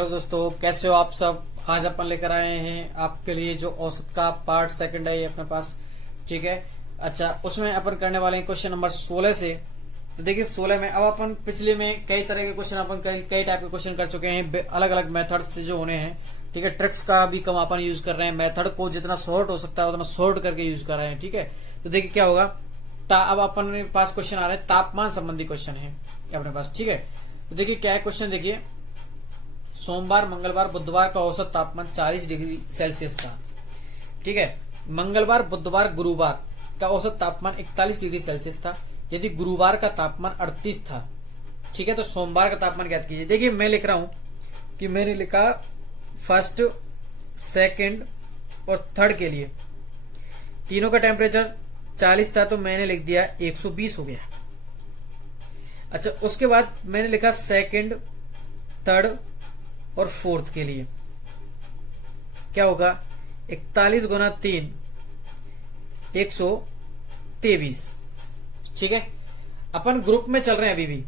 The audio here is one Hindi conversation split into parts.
हेलो दोस्तों, कैसे हो आप सब। आज अपन लेकर आए हैं आपके लिए जो औसत का पार्ट सेकंड है ये अपने पास। ठीक है। अच्छा, उसमें अपन करने वाले हैं क्वेश्चन नंबर 16 से। तो देखिए 16 में अब अपन पिछले में कई तरह के क्वेश्चन अपन कई टाइप के क्वेश्चन कर चुके हैं अलग अलग मेथड से जो होने हैं। ठीक है। ट्रिक्स का भी कम अपन यूज कर रहे हैं, मेथड को जितना शॉर्ट हो सकता है उतना शॉर्ट करके यूज कर रहे हैं। ठीक है। तो देखिए क्या होगा। अब अपन पास क्वेश्चन आ रहे हैं, तापमान संबंधी क्वेश्चन है अपने पास। ठीक है। तो देखिए क्या है क्वेश्चन। देखिए सोमवार, मंगलवार, बुधवार का औसत तापमान 40 डिग्री सेल्सियस था। ठीक है। मंगलवार, बुधवार, गुरुवार का औसत तापमान 41 डिग्री सेल्सियस था। यदि गुरुवार का तापमान 38 था, ठीक है, तो सोमवार का तापमान ज्ञात कीजिए। देखिए मैं लिख रहा हूं कि मैंने लिखा फर्स्ट, सेकंड और थर्ड के लिए तीनों का टेम्परेचर 40 था, तो मैंने लिख दिया 120 हो गया। अच्छा, उसके बाद मैंने लिखा सेकंड, थर्ड और फोर्थ के लिए क्या होगा। 41 गुना 3 123। ठीक है। अपन ग्रुप में चल रहे हैं अभी भी।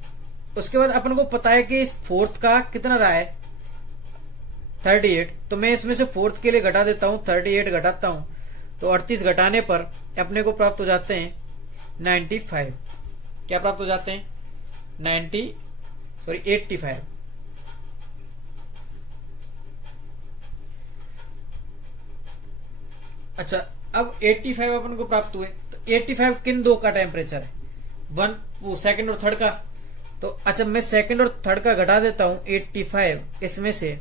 उसके बाद अपन को पता है कि इस फोर्थ का कितना रहा है 38, तो मैं इसमें से फोर्थ के लिए घटा देता हूं। 38 घटाता हूं तो 38 घटाने पर अपने को प्राप्त हो जाते हैं 95। क्या प्राप्त हो जाते हैं 85। अच्छा, अब 85 अपन को प्राप्त हुए, तो 85 किन दो का टेम्परेचर है, वन वो सेकंड और थर्ड का। तो अच्छा, मैं सेकंड और थर्ड का घटा देता हूं 85 इसमें से,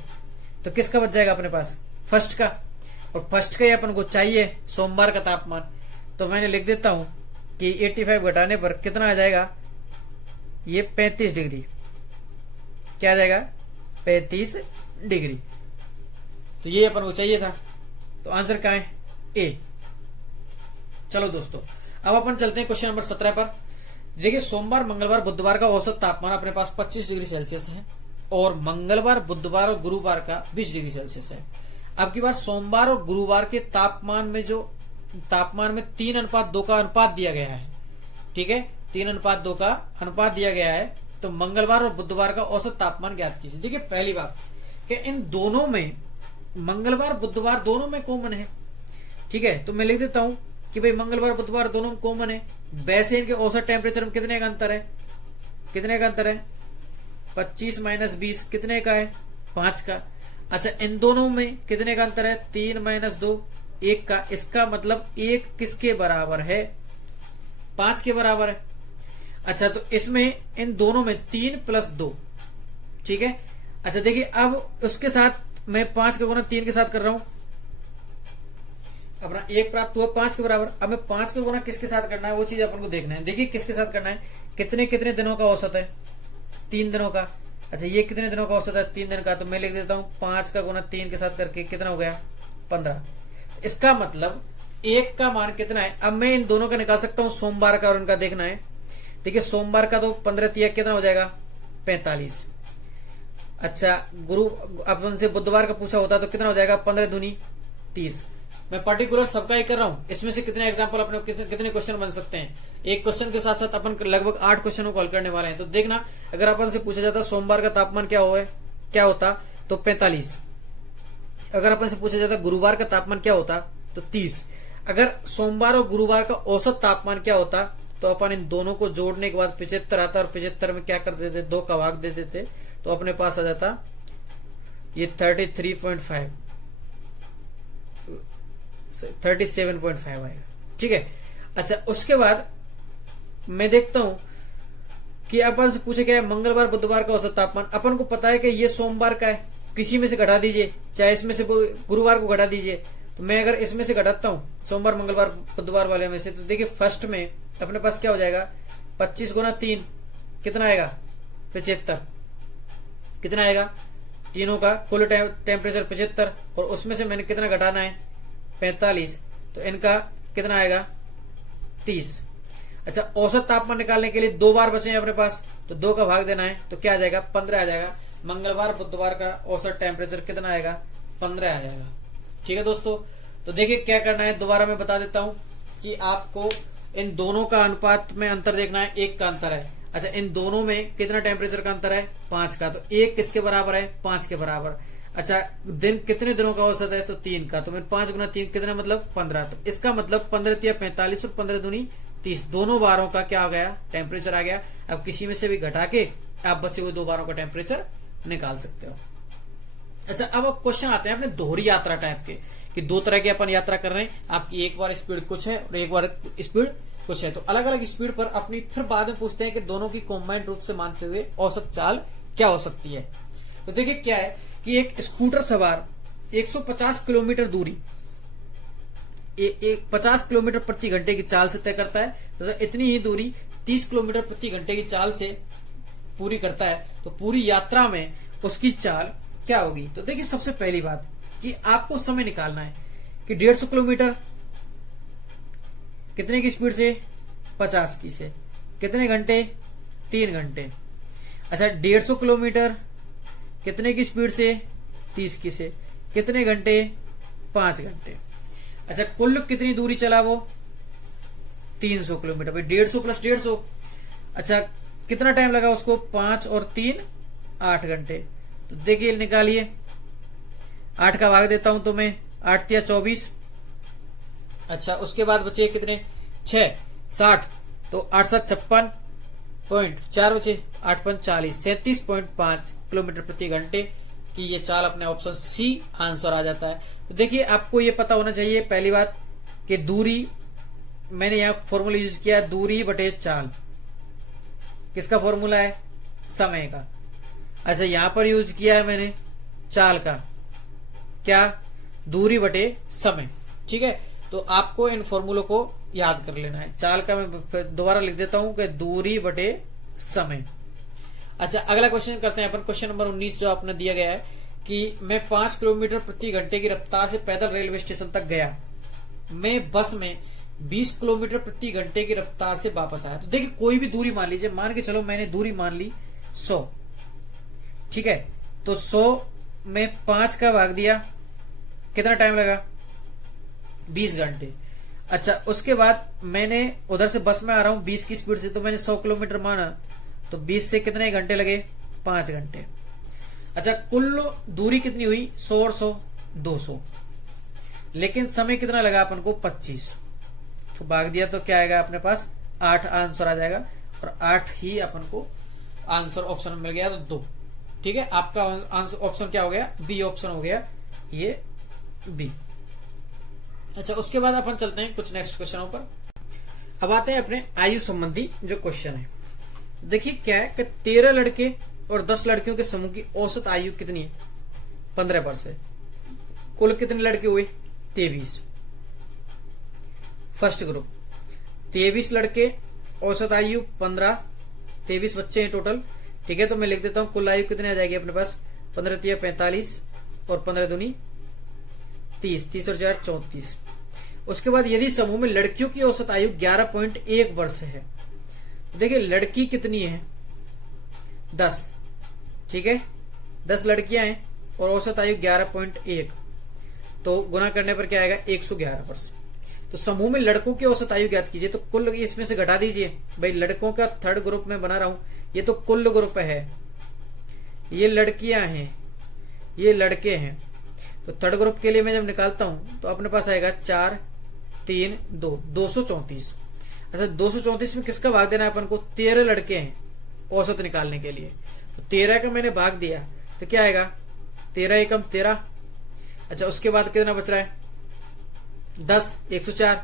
तो किसका बच जाएगा अपने पास, फर्स्ट का। और फर्स्ट का ही अपन को चाहिए सोमवार का तापमान, तो मैंने लिख देता हूं कि 85 घटाने पर कितना आ जाएगा, ये 35 डिग्री। क्या आ जाएगा 35 डिग्री। तो ये अपन को चाहिए था, तो आंसर क्या है ए। चलो दोस्तों, अब अपन चलते हैं क्वेश्चन नंबर 17 पर। देखिए सोमवार, मंगलवार, बुधवार का औसत तापमान अपने पास 25 डिग्री सेल्सियस है और मंगलवार, बुधवार और गुरुवार का 20 डिग्री सेल्सियस है। अब की बार सोमवार और गुरुवार के तापमान में जो तापमान में 3:2 का अनुपात दिया गया है। ठीक है, 3:2 का अनुपात दिया गया है। तो मंगलवार और बुधवार का औसत तापमान ज्ञात कीजिए। देखिए पहली बात कि इन दोनों में मंगलवार बुधवार दोनों में कॉमन है। ठीक है, तो मैं लिख देता हूं कि भाई मंगलवार बुधवार दोनों में कॉमन है। वैसे इनके औसत टेम्परेचर में कितने का अंतर है, 25 - 20 कितने का है, 5 का। अच्छा, इन दोनों में कितने का अंतर है, 3 - 2 1 का। इसका मतलब 1 किसके बराबर है, 5 के बराबर है। अच्छा, तो इसमें इन दोनों में 3 + 2। ठीक है। अच्छा देखिए, अब उसके साथ मैं 5 का गुना 3 के साथ कर रहा हूं, अपना 1 प्राप्त हुआ 5 के बराबर। अब मैं 5 का गुना किसके साथ करना है वो चीज अपन को देखना है। देखिए किसके साथ करना है, कितने कितने दिनों का औसत है, 3 दिनों का। अच्छा, ये कितने दिनों का औसत है, 3 दिन का। तो मैं लिख देता हूं 5 का गुना 3 के साथ करके कितना हो गया, 15। इसका मतलब 1 का मान कितना है। अब मैं इन दोनों का निकाल सकता हूं, सोमवार का और उनका देखना है। देखिए सोमवार का तो 15 × 3 कितना हो जाएगा, 45। अच्छा, गुरु अपन से बुधवार का पूछा होता तो कितना हो जाएगा, 15 दूनी 30। मैं पर्टिकुलर सबका ही कर रहा हूं। इसमें से कितने एग्जांपल अपने कितने क्वेश्चन बन सकते हैं। एक क्वेश्चन के साथ साथ अपन लगभग 8 क्वेश्चनों को हल करने वाले हैं। तो देखना, अगर अपन से पूछा जाता सोमवार का तापमान क्या होता तो 45। अगर अपन से पूछा जाता गुरुवार का तापमान क्या होता तो 30। अगर सोमवार और गुरुवार का औसत तापमान क्या होता, तो अपन इन दोनों को जोड़ने के बाद 75 आता, और 75 में क्या कर देते, 2 का भाग दे देते, तो अपने पास आ जाता ये 37.5 आएगा। ठीक है। अच्छा, उसके बाद मैं देखता हूं कि अपन से पूछे क्या है, मंगलवार बुधवार का औसत तापमान। अपन को पता है कि ये सोमवार का है, किसी में से घटा दीजिए, चाहे इसमें से गुरुवार को घटा दीजिए। तो मैं अगर इसमें से घटाता हूं सोमवार, मंगलवार, बुधवार वाले में से, तो देखिए फर्स्ट में अपने पास क्या हो जाएगा, 25 गुना 3 कितना आएगा, 75। कितना आएगा, तीनों का कुल टेम्परेचर 75 और उसमें से मैंने कितना घटाना है, 45। तो इनका कितना आएगा, 30। अच्छा, औसत तापमान निकालने के लिए 2 बार बचे हैं अपने पास, तो 2 का भाग देना है, तो क्या आ जाएगा, 15 आ जाएगा। मंगलवार बुधवार का औसत टेम्परेचर कितना आएगा, 15 आ जाएगा। ठीक है दोस्तों, तो देखिए क्या करना है, दोबारा मैं बता देता हूं कि आपको इन दोनों का अनुपात में अंतर देखना है, 1 का अंतर है। अच्छा, इन दोनों में कितना टेम्परेचर का अंतर है? 5 का। तो 1 किसके बराबर है? 5 के बराबर। अच्छा, दिन कितने दिनों का औसत है? तो 3 का। तो 5 गुना 3 कितना, मतलब 15। तो इसका मतलब 15 तिया 45 और 15 दूनी 30, दोनों बारों का क्या आ गया? टेम्परेचर आ गया। अब किसी में से भी घटा के आप बचे हुए 2 बारों का टेम्परेचर निकाल सकते हो। अच्छा, अब क्वेश्चन आते हैं अपने दोहरी यात्रा टाइप के, कि 2 तरह की अपन यात्रा कर रहे हैं। आपकी एक बार स्पीड कुछ है और एक बार स्पीड कुछ है, तो अलग अलग स्पीड पर अपनी फिर बाद में पूछते हैं कि दोनों की कॉम्बाइंड रूप से मानते हुए औसत चाल क्या हो सकती है। तो देखिए क्या है कि एक स्कूटर सवार 150 किलोमीटर दूरी 50 किलोमीटर प्रति घंटे की चाल से तय करता है, तो इतनी ही दूरी 30 किलोमीटर प्रति घंटे की चाल से पूरी करता है। तो पूरी यात्रा में उसकी चाल क्या होगी? तो देखिए सबसे पहली बात कि आपको समय निकालना है कि 150 किलोमीटर कितने की स्पीड से? 50 की से। कितने घंटे? 3 घंटे। अच्छा, 150 किलोमीटर कितने की स्पीड से? 30 की से। कितने घंटे? 5 घंटे। अच्छा, कुल कितनी दूरी चला वो? 300 किलोमीटर। भाई 150 प्लस 150, अच्छा कितना टाइम लगा उसको? 5 और 3 8 घंटे। तो देखिए निकालिए, 8 का भाग देता हूं तो मैं, 8 तिया 24। अच्छा, उसके बाद बचे कितने? 6 60, तो 8 7 56.4 बचे, 8 5 40, 37.5 किलोमीटर प्रति घंटे की ये चाल अपने ऑप्शन सी आंसर आ जाता है। तो देखिए आपको ये पता होना चाहिए पहली बात कि दूरी, मैंने यहां फॉर्मूला यूज किया है दूरी बटे चाल। किसका फॉर्मूला है? समय का। अच्छा, यहां पर यूज किया है मैंने चाल का, क्या? दूरी बटे समय। ठीक है, तो आपको इन फॉर्मूलों को याद कर लेना है। चाल का मैं दोबारा लिख देता हूं कि दूरी बटे समय। अच्छा, अगला क्वेश्चन करते हैं अपन, क्वेश्चन नंबर 19 जो आपने दिया गया है कि मैं 5 किलोमीटर प्रति घंटे की रफ्तार से पैदल रेलवे स्टेशन तक गया, मैं बस में 20 किलोमीटर प्रति घंटे की रफ्तार से वापस आया। तो देखिए कोई भी दूरी मान लीजिए, मान के चलो मैंने दूरी मान ली 100, ठीक है, तो 100 में 5 का भाग दिया, कितना टाइम लगा? 20 घंटे। अच्छा, उसके बाद मैंने उधर से बस में आ रहा हूं 20 की स्पीड से, तो मैंने 100 किलोमीटर माना, तो 20 से कितने घंटे लगे? 5 घंटे। अच्छा, कुल दूरी कितनी हुई? 100 और 100 200, लेकिन समय कितना लगा अपन को? 25। तो भाग दिया तो क्या आएगा अपने पास? 8 आंसर आ जाएगा, और 8 ही अपन को आंसर ऑप्शन मिल गया, तो 2। ठीक है, आपका आंसर ऑप्शन क्या हो गया? बी ऑप्शन हो गया, ये बी। अच्छा, उसके बाद अपन चलते हैं कुछ नेक्स्ट क्वेश्चनों पर। अब आते हैं अपने आयु संबंधी जो क्वेश्चन है। देखिए क्या है कि 13 लड़के और 10 लड़कियों के समूह की औसत आयु कितनी है? 15 वर्ष है। कुल कितने लड़के हुए? 23। फर्स्ट ग्रुप 23 लड़के, औसत आयु 15, 23 बच्चे हैं टोटल। ठीक है, तो मैं लिख देता हूं कुल आयु कितनी आ जाएगी अपने पास? 15 तिया 45 और 15 दूनी 30, 30 और 4 34। उसके बाद यदि समूह में लड़कियों की औसत आयु 11.1 वर्ष है, तो देखिए लड़की कितनी है? 10। ठीक है, 10 लड़कियां हैं और औसत आयु 11.1, तो गुना करने पर क्या आएगा? 111 वर्ष। तो समूह में लड़कों की औसत आयु ज्ञात कीजिए, तो कुल इसमें से घटा दीजिए। भाई लड़कों का थर्ड ग्रुप में बना रहा हूं, ये तो कुल ग्रुप है, ये लड़कियां हैं, ये लड़के हैं। तो थर्ड ग्रुप के लिए मैं जब निकालता हूं तो अपने पास आएगा 4 3 2 234। अच्छा, 234 में किसका भाग देना है अपन को? 13 लड़के हैं औसत निकालने के लिए, तो 13 का मैंने भाग दिया तो क्या आएगा? 13 एकम 13। अच्छा, उसके बाद कितना बच रहा है? 10 104।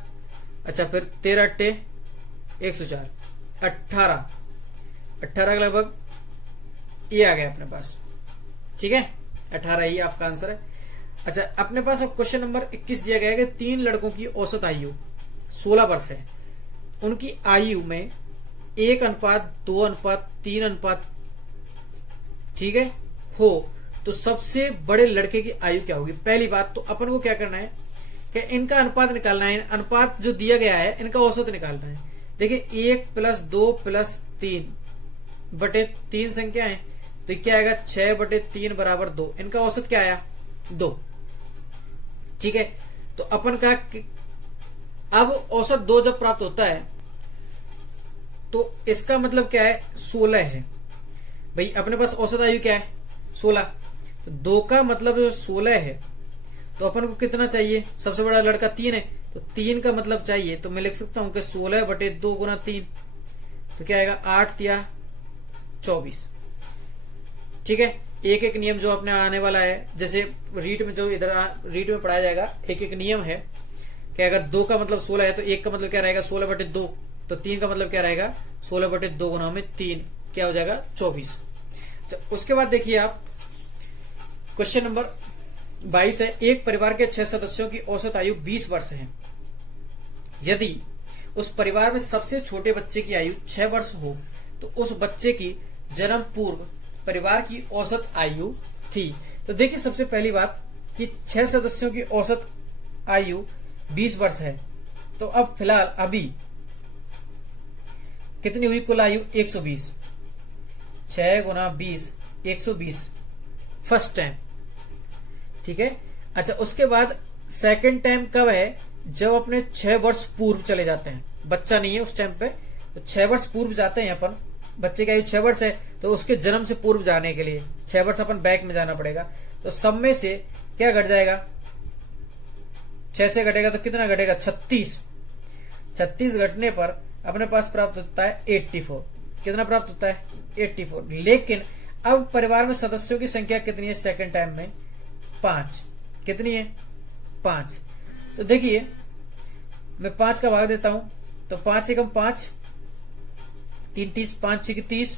अच्छा, फिर 13 अट्टे 104, 18 के लगभग ये आ गया अपने पास। ठीक है, 18 ही आपका आंसर है। अच्छा, अपने पास अब क्वेश्चन नंबर 21 दिया गया है कि 3 लड़कों की औसत आयु 16 वर्ष है, उनकी आयु में 1:2:3 ठीक है हो, तो सबसे बड़े लड़के की आयु क्या होगी? पहली बात तो अपन को क्या करना है कि इनका अनुपात निकालना है। अनुपात जो दिया गया है इनका औसत निकालना है। देखिए 1 + 2 + 3 बटे 3 संख्या है, तो क्या आएगा? 6 बटे 3 बराबर 2। इनका औसत क्या आया? 2। ठीक है, तो अपन का अब औसत 2 जब प्राप्त होता है तो तो इसका मतलब क्या है, 16 है भाई। अपने पास औसत आयु क्या है, 16। तो 2 का मतलब 16 है, तो अपन को कितना चाहिए, सबसे बड़ा लड़का 3 है, तो 3 का मतलब चाहिए। तो मैं लिख सकता हूं कि 16/2 गुना 3, तो क्या आएगा, 8 या 24। ठीक है, एक एक नियम जो अपने आने वाला है, जैसे रीट में जो इधर रीट में पढ़ाया जाएगा, एक एक नियम है कि अगर 2 का मतलब 16 है तो 1 का मतलब क्या रहेगा, 16/2, तो 3 का मतलब क्या रहेगा, 16/2 गुना में 3, क्या हो जाएगा, 24। उसके बाद देखिए आप, क्वेश्चन नंबर 22 है, एक परिवार के 6 सदस्यों की औसत आयु 20 वर्ष है। यदि उस परिवार में सबसे छोटे बच्चे की आयु 6 वर्ष हो तो उस बच्चे की जन्म पूर्व परिवार की औसत आयु थी। तो देखिए सबसे पहली बात कि 6 सदस्यों की औसत आयु 20 वर्ष है, तो अब फिलहाल अभी कितनी हुई कुल आयु, 120। 6 गुना 20, 120 फर्स्ट टाइम। ठीक है, अच्छा उसके बाद सेकंड टाइम कब है, जब अपने 6 वर्ष पूर्व चले जाते हैं, बच्चा नहीं है उस टाइम पे, तो 6 वर्ष पूर्व जाते हैं अपन, बच्चे की आयु 6 वर्ष है, तो उसके जन्म से पूर्व जाने के लिए 6 वर्ष अपन बैक में जाना पड़ेगा। तो सब में से क्या घट जाएगा, 6 से घटेगा तो कितना घटेगा, 36। 36 घटने पर अपने पास प्राप्त होता है 84। कितना प्राप्त होता है, 84। लेकिन अब परिवार में सदस्यों की संख्या कितनी है सेकंड टाइम में, 5। कितनी है, 5। तो देखिए मैं 5 का भाग देता हूं, तो 5 एकम 5, 3 30, 5 6 30।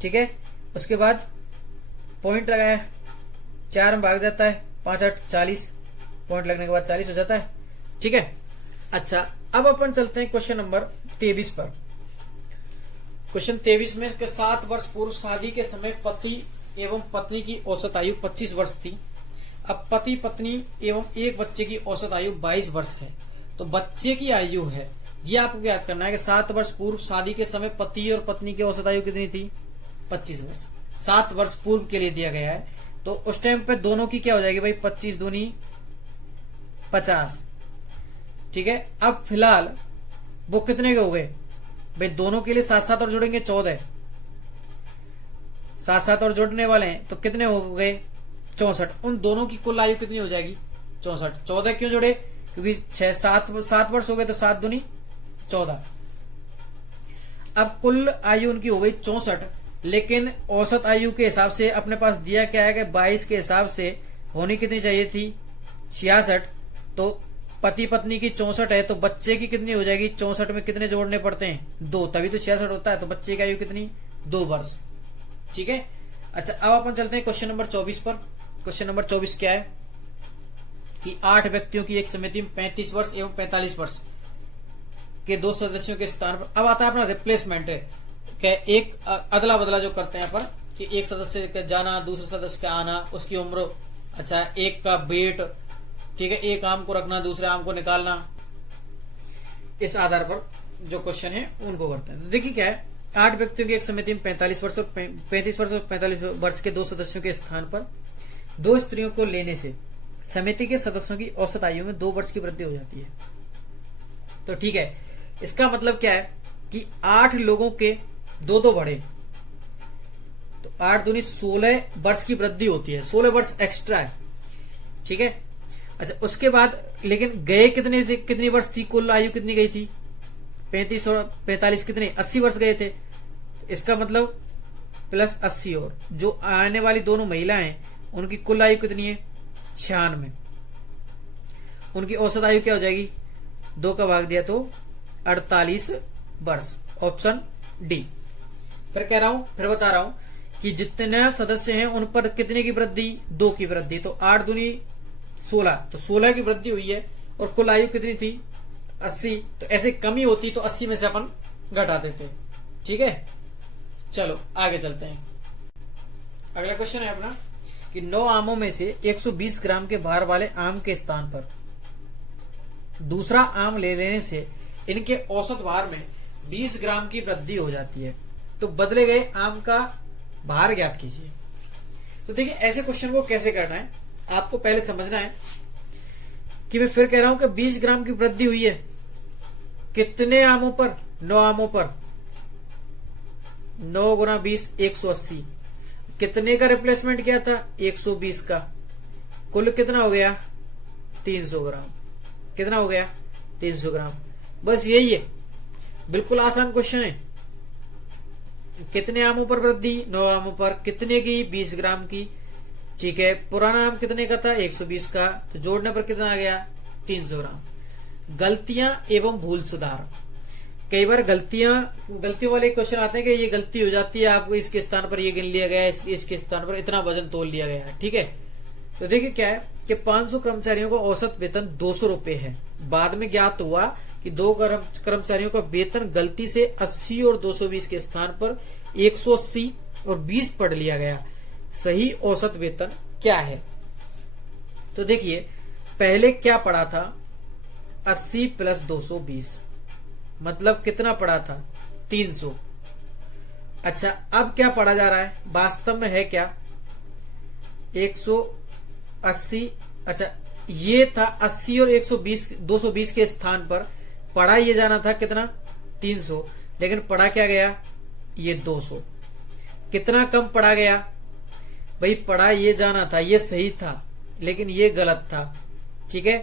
ठीक है, उसके बाद पॉइंट लगाया, 4 में भाग जाता है, 5 8 40, पॉइंट लगने के बाद 40 हो जाता है। ठीक है, अच्छा अब अपन चलते हैं क्वेश्चन नंबर 23 पर। क्वेश्चन 23 में 7 वर्ष पूर्व शादी के समय पति एवं पत्नी की औसत आयु 25 वर्ष थी। अब पति पत्नी एवं एक बच्चे की औसत आयु 22 वर्ष है। तो बच्चे की आयु है, ये आपको याद करना है कि 7 वर्ष पूर्व शादी के समय पति और पत्नी की औसत आयु कितनी थी, 25 वर्ष। 7 वर्ष पूर्व के लिए दिया गया है, तो उस टाइम पे दोनों की क्या हो जाएगी भाई, 25 दूनी 50। ठीक है, अब फिलहाल वो कितने के हो गए भाई, दोनों के लिए 7 और जोड़ेंगे 14, 7 और जोड़ने वाले हैं, तो कितने हो गए, 64। उन दोनों की कुल आयु कितनी हो जाएगी, 64। 14 क्यों जोड़े, क्योंकि 7 वर्ष हो गए, तो 7 दूनी 14। अब कुल आयु उनकी हो गई 64, लेकिन औसत आयु के हिसाब से अपने पास दिया क्या है कि 22 के हिसाब से होनी कितनी चाहिए थी, 66। तो पति पत्नी की 64 है, तो बच्चे की कितनी हो जाएगी, 64 में कितने जोड़ने पड़ते हैं, 2, तभी तो 66 होता है। तो बच्चे की आयु कितनी, 2 वर्ष। ठीक है, अच्छा अब अपन चलते हैं क्वेश्चन नंबर 24 पर। क्वेश्चन नंबर 24 क्या है कि 8 व्यक्तियों की एक समिति में 35 वर्ष एवं 45 वर्ष के 2 सदस्यों के स्थान पर, अब आता है अपना रिप्लेसमेंट है, क्या एक अदला बदला जो करते हैं अपन, कि एक सदस्य का जाना, दूसरे सदस्य का आना, उसकी उम्र, अच्छा एक का वेट, ठीक है, एक आम को रखना, दूसरे आम को निकालना, इस आधार पर जो क्वेश्चन है उनको करते हैं। तो देखिए क्या है, 8 व्यक्तियों की एक समिति में 35 वर्ष और 35 वर्ष और 45 वर्ष के 2 सदस्यों के स्थान पर 2 स्त्रियों को लेने से समिति के सदस्यों की औसत आयु में 2 वर्ष की वृद्धि हो जाती है। तो ठीक है, इसका मतलब क्या है कि 8 लोगों के 2 बढ़े, तो 8 दूनी 16 वर्ष की वृद्धि होती है, 16 वर्ष एक्स्ट्रा है। ठीक है, अच्छा उसके बाद लेकिन गए कितनी वर्ष थी, कुल आयु कितनी गई थी, 35 और 45 कितने, 80 वर्ष गए थे। तो इसका मतलब प्लस 80, और जो आने वाली दोनों महिलाएं हैं उनकी कुल आयु कितनी है, 96। उनकी औसत आयु क्या हो जाएगी, 2 का भाग दिया तो 48 वर्ष, ऑप्शन डी। फिर कह रहा हूं, फिर बता रहा हूं कि जितने सदस्य हैं उन पर कितने की वृद्धि, 2 की वृद्धि, तो 8 दूनी 16, तो 16 की वृद्धि हुई है, और कुल आयु कितनी थी, 80। तो ऐसे कमी होती तो 80 में से अपन घटा देते। ठीक है, चलो आगे चलते हैं। अगला क्वेश्चन है अपना कि 9 आमों में से 120 ग्राम के भार वाले आम के स्थान पर दूसरा आम ले लेने से इनके औसत भार में 20 ग्राम की वृद्धि हो जाती है। तो बदले गए आम का भार ज्ञात कीजिए। तो देखिए ऐसे क्वेश्चन को कैसे करना है, आपको पहले समझना है कि मैं फिर कह रहा हूं कि 20 ग्राम की वृद्धि हुई है, कितने आमों पर, 9 आमों पर, 9 गुना 20 180। कितने का रिप्लेसमेंट किया था? 120 का। कुल कितना हो गया? 300 ग्राम। कितना हो गया? 300 ग्राम। बस यही है, बिल्कुल आसान क्वेश्चन है। कितने आमों पर वृद्धि? 9 आमों पर। कितने की? 20 ग्राम की। ठीक है, पुराना आम कितने का था? 120 का। तो जोड़ने पर कितना आ गया? 300 ग्राम। गलतियां एवं भूल सुधार। कई बार गलतियों वाले क्वेश्चन आते हैं कि ये गलती हो जाती है, आपको इसके स्थान पर ये गिन लिया गया है, इसके स्थान पर इतना वजन तोल लिया गया है। ठीक है, तो देखिए क्या है कि 500 कर्मचारियों का औसत वेतन 200 रुपए है। बाद में ज्ञात हुआ कि 2 कर्मचारियों का वेतन गलती से 80 और 220 के स्थान पर 180 और 20 पढ़ लिया गया। सही औसत वेतन क्या है? तो देखिए पहले क्या पढ़ा था? 80 प्लस 220 मतलब कितना पढ़ा था? 300। अच्छा, अब क्या पढ़ा जा रहा है? वास्तव में है क्या? 180। अच्छा, ये था 80 और 120 220 के स्थान पर पढ़ा ये जाना था कितना? 300। लेकिन पढ़ा क्या गया? ये 200। कितना कम पढ़ा गया? भाई पढ़ा ये जाना था, ये सही था, लेकिन ये गलत था। ठीक है,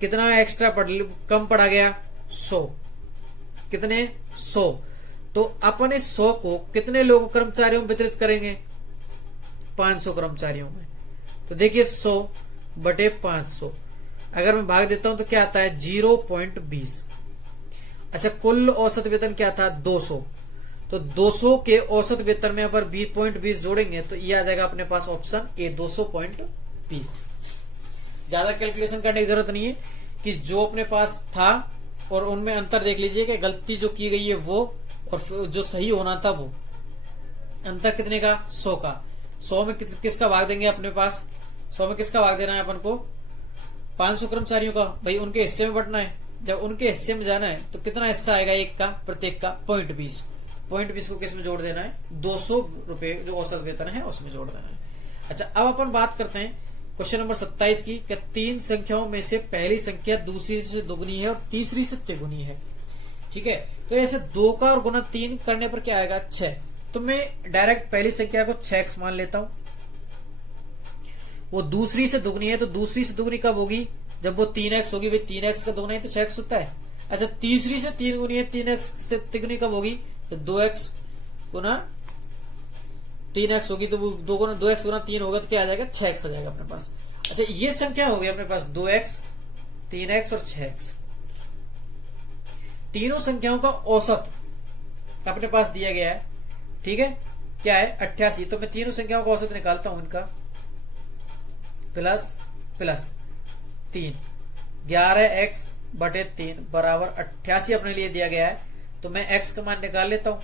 कितना एक्स्ट्रा कम पढ़ा गया? 100। कितने? 100। तो अपन इस 100 को कितने लोग कर्मचारियों में वितरित करेंगे? 500 कर्मचारियों में। तो देखिए 100 बटे 500, अगर मैं भाग देता हूं तो क्या आता है? 0.20। अच्छा, कुल औसत वेतन क्या था? 200। तो 200 के औसत वेतन में अगर 20.20 जोड़ेंगे तो ये आ जाएगा अपने पास ऑप्शन ए 200.20। ज्यादा कैलकुलेशन करने की जरूरत नहीं है कि जो अपने पास था और उनमें अंतर देख लीजिए कि गलती जो की गई है वो और जो सही होना था वो। अंतर कितने का? 100 का। 100 में किसका भाग देंगे अपने पास? 100 में किसका भाग देना है अपन को? 500 कर्मचारियों का। भाई उनके हिस्से में बंटना है। जब उनके हिस्से में जाना है तो कितना हिस्सा आएगा? एक का, प्रत्येक का 0.20। 0.20 को किस में जोड़ देना है? 200 रुपए जो औसत वेतन है उसमें जोड़ देना है। अच्छा, अब अपन बात करते हैं क्वेश्चन नंबर 27 की। क्या 3 संख्याओं में से पहली संख्या दूसरी से दोगुनी है और तीसरी से तिगुनी है? ठीक है, तो ऐसे 2 का और गुना 3 करने पर क्या आएगा? 6। तो मैं डायरेक्ट पहली संख्या को 6x मान लेता हूं। वो दूसरी से दुगनी है, तो दूसरी से दुगनी कब होगी? जब वो 3x होगी। भाई 3x का दुगना ही तो 6x होता है। अच्छा, तीसरी से 3 गुनी है, 3x से तिगुनी कब होगी? तो 2x गुना 3x होगी। तो 2x गुना 3 होगा तो क्या आ जाएगा? 6x आ जाएगा अपने पास। अच्छा, ये संख्या हो गई अपने पास 2x, 3x और 6x। तीनों संख्याओं का औसत अपने पास दिया गया है। ठीक है, क्या है? 88। तो मैं तीनों संख्याओं का औसत निकालता हूं इनका। प्लस प्लस 3, 11x बटे 3 बराबर 88 अपने लिए दिया गया है। तो मैं x का मान निकाल लेता हूं।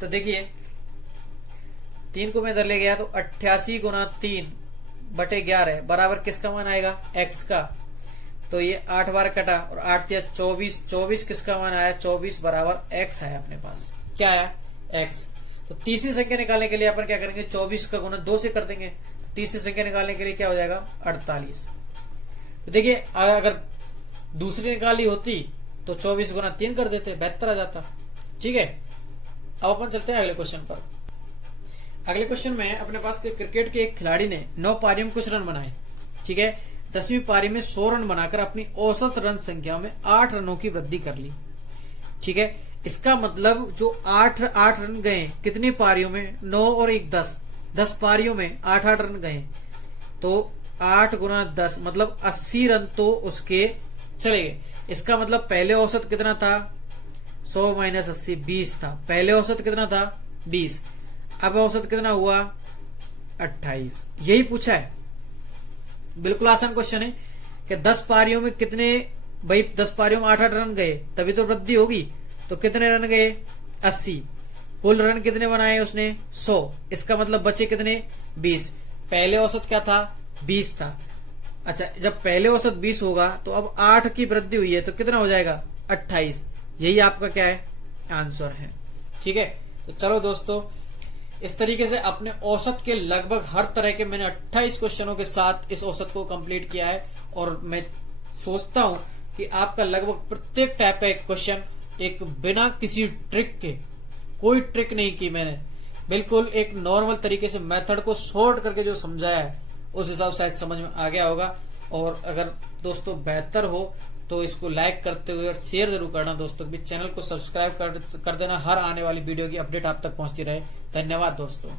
तो देखिए 3 को मैं इधर ले गया तो 88 गुना 3 बटे 11 बराबर किसका मान आएगा? x का। तो ये 8 बार कटा और 8 या 24, 24 किसका मान आया? 24 बराबर x है अपने पास। क्या आया? x। तो तीसरी संख्या निकालने के लिए अपन क्या करेंगे? 24 का गुना 2 से कर देंगे। तीसरी संख्या निकालने के लिए क्या हो जाएगा? 48। तो देखिए अगर दूसरी निकाली होती तो 24 गुना 3 कर देते, बेहतर आ जाता। ठीक है, अब अपन चलते हैं अगले क्वेश्चन पर। अगले क्वेश्चन में अपने पास क्रिकेट के एक खिलाड़ी ने 9 पारियों में कुछ रन बनाए। ठीक है, 10वीं पारी में 100 रन बनाकर अपनी औसत रन संख्या में 8 रनों की वृद्धि कर ली। ठीक है, इसका मतलब जो 8 रन गए कितनी पारियों में? 9 और 1 10 पारियों में 8 रन गए। तो 8 गुना 10 मतलब 80 रन तो उसके चले गए। इसका मतलब पहले औसत कितना था? 100 माइनस 80 20 था। पहले औसत कितना था? 20। अब औसत कितना हुआ? 28। यही पूछा है। बिल्कुल आसान क्वेश्चन है कि 10 पारियों में कितने? भाई 10 पारियों में 8 रन गए तभी तो वृद्धि होगी। तो कितने रन गए? 80। कुल रन कितने बनाए उसने? 100। इसका मतलब बचे कितने? 20। पहले औसत क्या था? 20 था। अच्छा, जब पहले औसत 20 होगा तो अब 8 की वृद्धि हुई है तो कितना हो जाएगा? 28। यही आपका क्या है? आंसर है। ठीक है, तो चलो दोस्तों, इस तरीके से अपने औसत के लगभग हर तरह के मैंने 28 क्वेश्चनों के साथ इस औसत को कंप्लीट किया है। और मैं सोचता हूं कि आपका लगभग प्रत्येक टाइप का एक क्वेश्चन एक बिना किसी ट्रिक के कोई ट्रिक नहीं की मैंने, बिल्कुल एक नॉर्मल तरीके से मेथड को शॉर्ट करके जो समझाया है उस हिसाब से समझ में आ गया होगा। और अगर दोस्तों बेहतर हो तो इसको लाइक करते हुए और शेयर जरूर करना दोस्तों, भी चैनल को सब्सक्राइब कर देना, हर आने वाली वीडियो की अपडेट आप तक पहुंचती रहे। धन्यवाद दोस्तों।